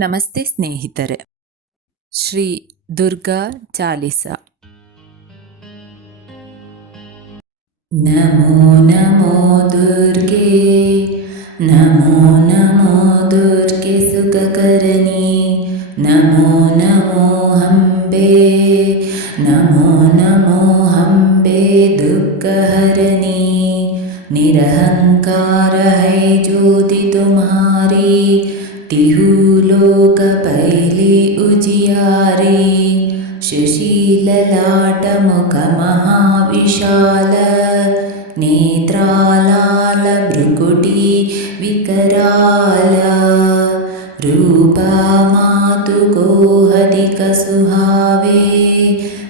ನಮಸ್ತೆ ಸ್ನೇಹಿತರೆ. ಶ್ರೀ ದುರ್ಗಾ ಚಾಲಿಸ. ನಮೋ ನಮೋ ದುರ್ಗೆ, ನಮೋ ನಮೋ ದುರ್ಗೆ ಸುಖಕರಣಿ, ನಮೋ ನಮೋ ಹಂಬೆ, ನಮೋ ನಮೋ ಹಂಬೆ ದುಃಖಹರಣಿ. निरहंकार है ज्योति तुम्हारी, तिहु लोक पहले उजियारे. सुशीललाट मुख महाविशाल, नेत्रालाल भ्रुकुटी विकराल. रूपा मातु को अधिक सुहावे,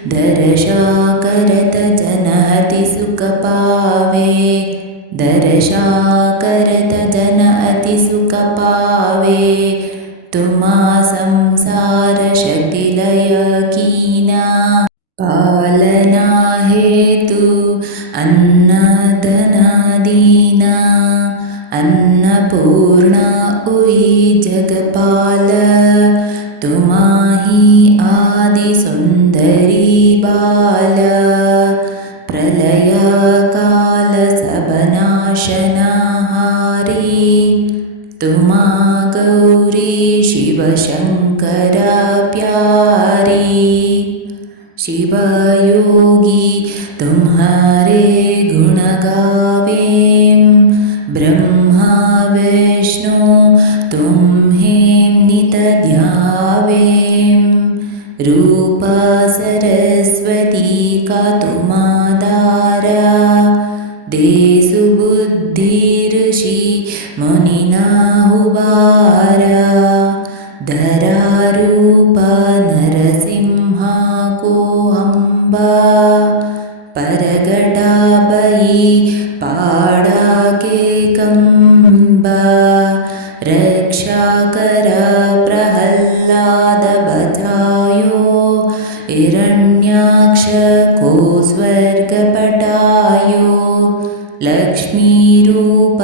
दर्शा करत जनहति सुख पावे. दर्शा करत जन अति सुख पावे. तुमा संसार शक्ति लय कीना, पालना हेतु अन्न धन दीना. अन्नपूर्णा उई जगपाल, तुमाही आदि सुंदरी बाल. प्रलय काल सबनाशनहारी, तुमा गौरी शिव शंकर प्यारी. शिव योगी तुम्हारे गुण गावें, ब्रह्मा विष्णु तुम्हें नित ध्यावें. रूप सरस्वती का तुम आधारा, देसु बुद्धि ऋषि मुनिना हुबारा. धरा रूप नरसिंहा को अंबा, परगटा बई पाड़ा के कंबा. रक्षा कर प्रहल्लाद बचायो, हिरण्याक्ष को स्वर्ग पटायो. लक्ष्मी रूप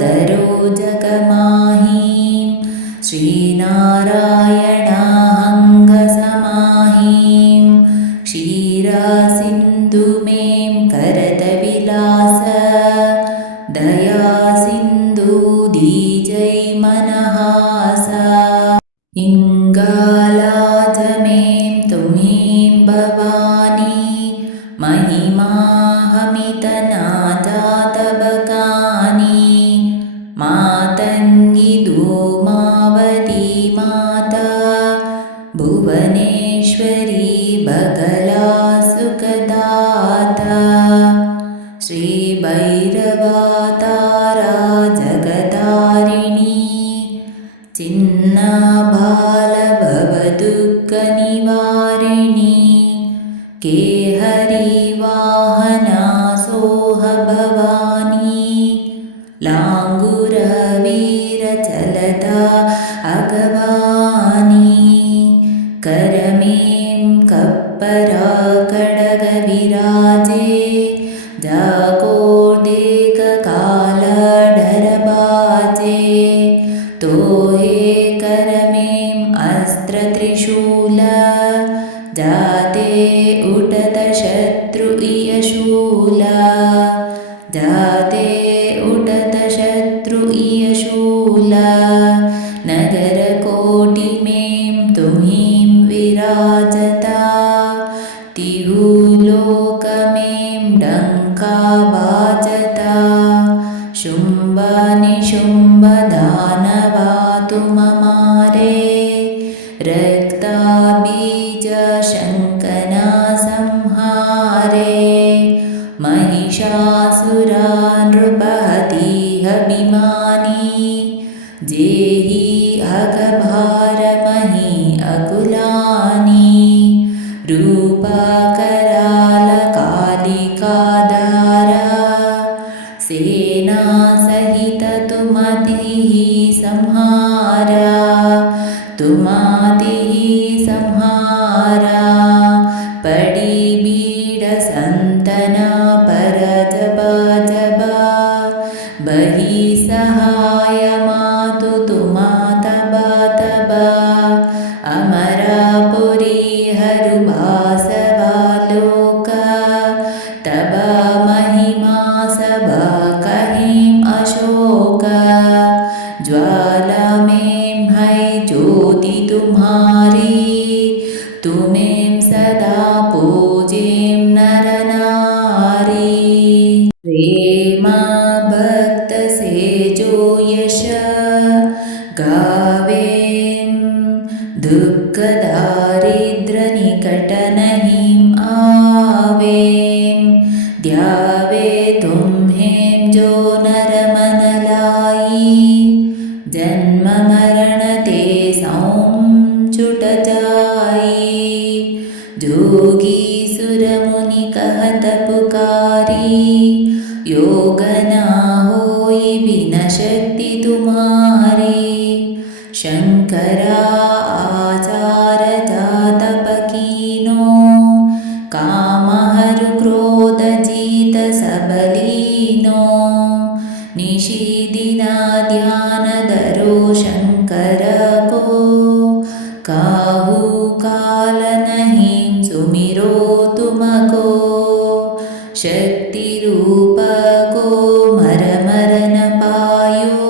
धरो जग माही, श्रीनारायण अंग समाही. क्षीरा सिंधु में करत विलास, दया सिंधु दीजै मनहासा. इंगालाज में तुम्हीं भवानी, महिमा हमित नाजात बकानी. मातंगी धूमावती माता, भुवनेश्वरी बगला सुखदाता. श्री भैरवा तारा जगतारिणी, चिन्ना बाल भव दुःख निवारिणी. के हरि वाहना सोह भवानी, लांगुर वीर चलता अगवानी. करमें कप्परा खड्ग विराजे, जाको देख काल डर बाजे. तोहे करमें अस्त्र त्रिशूल, जाते उठत शत्रु इयशूल. जाते उठत शत्रु इयशूल. नगर कोटि में तुम्हीं विराजता, तिहु लोक में डंका बाजता. शुंभ निशुंभ दानवा तुम मारे, रक्ता बीज शंकना संहारे. महिषासुरा नृपहति अभिमानी, जेहि अगभार मही अकुलानी. रूपा कराल कालिका धारा, सेना सहित तुमतिहि संहारा. तुमतिहि संहारा, पड़ी बीड़ संतना पर जब जब. बही सहाय मातु तुमा तब तब. कहीं अशोक ज्वाला में है ज्योति तुम्हारी तुम्हें सदा पूजें नर नारी प्रेमा भक्त से जो यश गावें दुख दारिद्र निकट नहीं आवें ध्यावे तुम्हें जो नर मन लाई जन्म मरण ते सौं छुट जाई जोगी सुर मुनि कहत पुकारी योग ना होई बिना शक्ति तुम्हारी शंकरा आचार जातप कीनो काम हरु क्रोध जीत सबलीनो निशिदिना ध्यान धरो शंकर को काहू काल नहीं सुमिरो तुमको शक्ति रूप को मर मर न पायो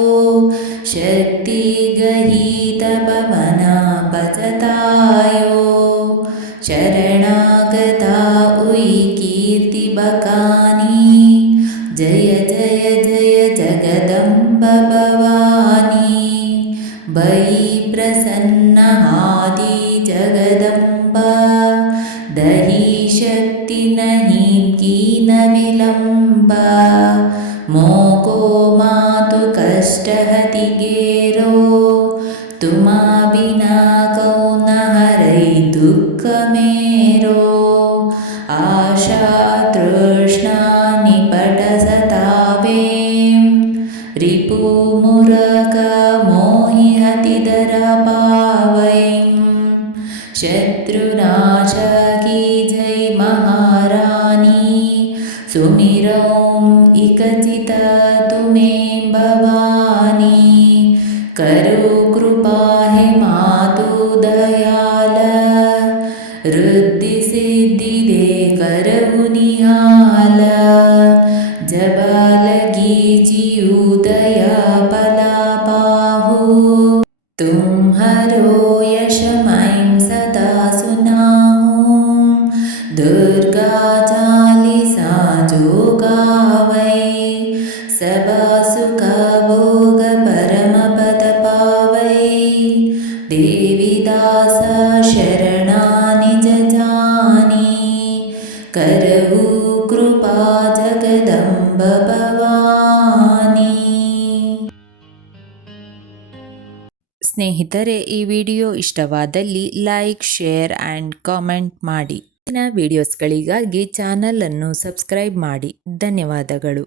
शक्ति गही तब मना पचतायो शरणागता उई कीर्ति बकानी जय जय जय जगदम्ब भवानी भई प्रसन्न आदि जगदम्बा दही शक्ति नहीं कीन विलंबा मोको मातु कष्ट हति गेरो तुमा बिना कौन हरै दुःख मेरो आशा तृष्णा निपट सतावें रिपु मूरख मोहि हति दर पावैं शत्रुनाश की जय महारानी सुमिरौं इक चित तुम्हें भवानी करो कृपा है मातु दयाल रुद्धि सिद्धि दे करहु निहाल जब लगी जीव दया पला पाहु तुम्हारो यश मैं सदा सुनाऊं दुर्गा चालीसा जो गावै सबा सुख भोग परम पद पावै देवी दास शरणा निज जानी करहु कृपा जगदम्ब भवानी। ಸ್ನೇಹಿತರೆ, ಈ ವಿಡಿಯೋ ಇಷ್ಟವಾದಲ್ಲಿ ಲೈಕ್, ಶೇರ್ ಆ್ಯಂಡ್ ಕಾಮೆಂಟ್ ಮಾಡಿ. ಹೆಚ್ಚಿನ ವಿಡಿಯೋಸ್ಗಳಿಗಾಗಿ ಚಾನಲ್ ಅನ್ನು ಸಬ್ಸ್ಕ್ರೈಬ್ ಮಾಡಿ. ಧನ್ಯವಾದಗಳು.